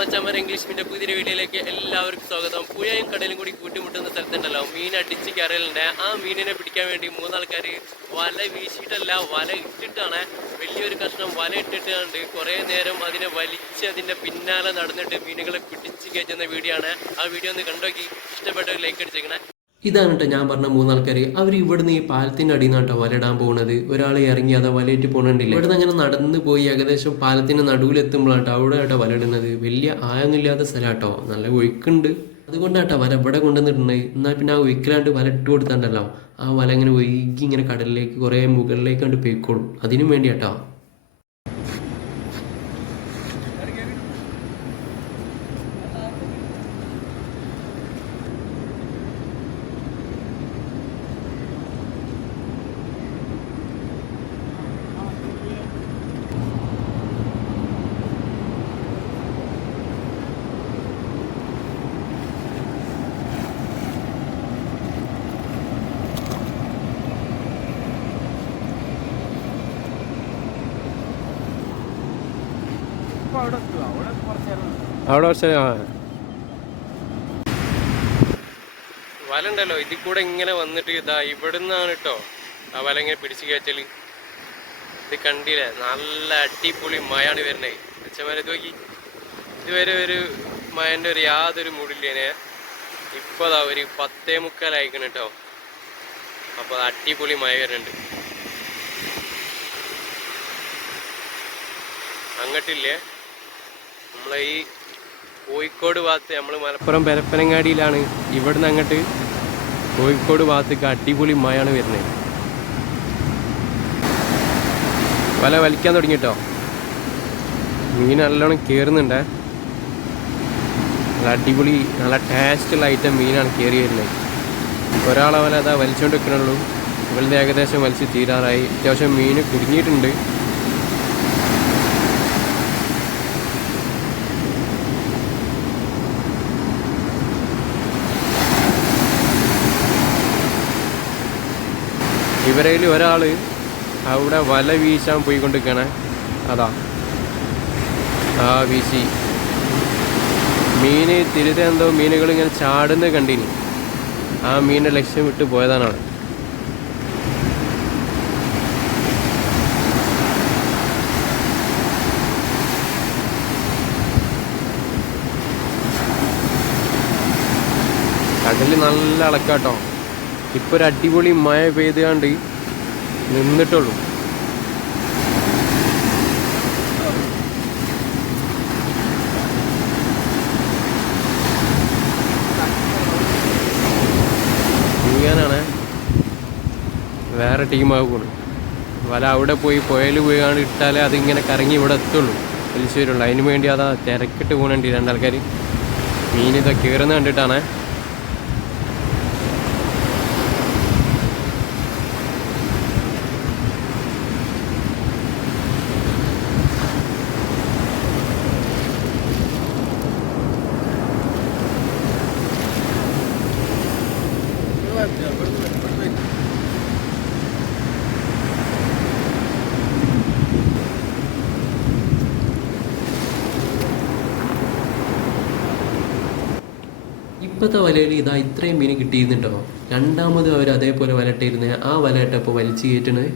മച്ചാമാർ English മീൻ്റെ പുതിയൊരു വീഡിയോയിലേക്ക് എല്ലാവർക്കും സ്വാഗതം. പുഴയും കടലും കൂടി കൂട്ടിമുട്ടുന്ന സ്ഥലത്തുണ്ടല്ലോ മീൻ അടിച്ച് കയറലുണ്ട്. ആ മീനിനെ പിടിക്കാൻ വേണ്ടി മൂന്നാൾക്കാർ വല വീശിയിട്ടല്ല, വല ഇട്ടിട്ടാണ്. വലിയൊരു കഷ്ണം വല ഇട്ടിട്ടുണ്ട്. കുറേ നേരം അതിനെ വലിച്ച് അതിൻ്റെ പിന്നാലെ നടന്നിട്ട് മീനുകളെ പിടിച്ച് കയറ്റുന്ന വീഡിയോ ആണ്. ആ വീഡിയോ ഒന്ന് കണ്ടോക്കി. ഇഷ്ടപ്പെട്ടവർ ലൈക്ക് അടിച്ചേക്കണേ. ഇതാണ് കേട്ടോ ഞാൻ പറഞ്ഞ മൂന്നാൾക്കാർ. അവർ ഇവിടുന്ന് ഈ പാലത്തിൻ്റെ അടിയിൽ നിന്നാട്ടോ വലയിടാൻ പോകുന്നത്. ഒരാൾ ഇറങ്ങി അതാ വലയിട്ട് പോകണില്ല. ഇവിടുന്ന് അങ്ങനെ നടന്ന് പോയി ഏകദേശം പാലത്തിൻ്റെ നടുവിലെത്തുമ്പോഴാട്ടോ അവിടെ ആട്ടോ വലയിടുന്നത്. വലിയ ആയൊന്നുമില്ലാത്ത സ്ഥലമാട്ടോ, നല്ല ഒഴുക്കുണ്ട്. അതുകൊണ്ടാട്ടോ വല ഇവിടെ കൊണ്ടുവന്നിട്ടുണ്ട്. എന്നാൽ പിന്നെ ആ ഒഴുക്കിലാണ്ട് വല ഇട്ട് കൊടുത്താണ്ടല്ലോ ആ വല ഇങ്ങനെ ഒഴുകി ഇങ്ങനെ കടലിലേക്ക് കുറേ മുകളിലേക്ക് കണ്ട് പോയിക്കോളും. അതിനും വേണ്ടിയാട്ടോ. അവിടെ കുറച്ച് വല ഉണ്ടല്ലോ, ഇതിൽ കൂടെ ഇങ്ങനെ വന്നിട്ട് ഇതാ ഇവിടുന്നാണ് കേട്ടോ ആ വല ഇങ്ങനെ പിടിച്ച് കയറ്റല്. ഇത് കണ്ടില്ലേ, നല്ല അടിപൊളി മഴയാണ് വരുന്നത്. അച്ഛന്മാരെ നോക്കി, ഇതുവരെ ഒരു മഴൻ്റെ ഒരു യാതൊരു മൂടില്ലേനെ. ഇപ്പോൾ അതാ ഒരു 10:45 ആയിക്കണം കേട്ടോ. അപ്പോൾ അടിപൊളി മഴ വരുന്നുണ്ട്. അങ്ങോട്ടില്ലേ നമ്മളെ ഈ കോഴിക്കോട് ഭാഗത്ത്, നമ്മൾ മലപ്പുറം പരപ്പനങ്ങാടിയിലാണ്. ഇവിടുന്ന് അങ്ങോട്ട് കോഴിക്കോട് ഭാഗത്തേക്ക് അടിപൊളി മഴയാണ് വരുന്നത്. വല വലിക്കാൻ തുടങ്ങിട്ടോ. മീൻ നല്ലോണം കയറുന്നുണ്ടേ. നല്ല അടിപൊളി നല്ല ടേസ്റ്റുള്ള ഐറ്റം മീനാണ് കയറി വരുന്നത്. ഒരാളെ വല അതാ വലിച്ചുകൊണ്ട് വെക്കണുള്ളൂ. ഇവളുടെ ഏകദേശം വലിച്ച് തീരാറായി. അത്യാവശ്യം മീൻ കുടുങ്ങിയിട്ടുണ്ട്. ഇവരയിൽ ഒരാൾ അവിടെ വല വീശാൻ പോയിക്കൊണ്ടിരിക്കണേ. അതാ ആ വീശി മീന് തിരുത എന്തോ മീനുകൾ ഇങ്ങനെ ചാടുന്ന കണ്ടിനി. ആ മീനിൻ്റെ ലക്ഷ്യം വിട്ട് പോയതാണ്. കടല് നല്ല അളക്കാട്ടോ. ഇപ്പോൾ ഒരു അടിപൊളി മഴ പെയ്തുകൊണ്ട് നിന്നിട്ടുള്ളൂ. ചെയ്യാനാണ് വേറെ ടീമാകുള്ളൂ. വല അവിടെ പോയി പുഴയിൽ പോയി കാണ്ട് ഇട്ടാലേ അതിങ്ങനെ കറങ്ങി ഇവിടെ എത്തുള്ളൂ, വലിച്ചു വരുള്ളൂ. അതിന് വേണ്ടി അതാ തിരക്കിട്ട് പോകുന്നുണ്ട് രണ്ടാൾക്കാർ. മീൻ ഇതാ കയറുന്ന കണ്ടിട്ടാണ്. ഇപ്പോഴത്തെ വലയിൽ ഇതാ ഇത്രയും മീൻ കിട്ടിയിരുന്നുണ്ടോ. രണ്ടാമത് അവർ അതേപോലെ വലട്ടിരുന്നത്. ആ വല ഇട്ടപ്പോൾ വലിച്ചു കയറ്റണത്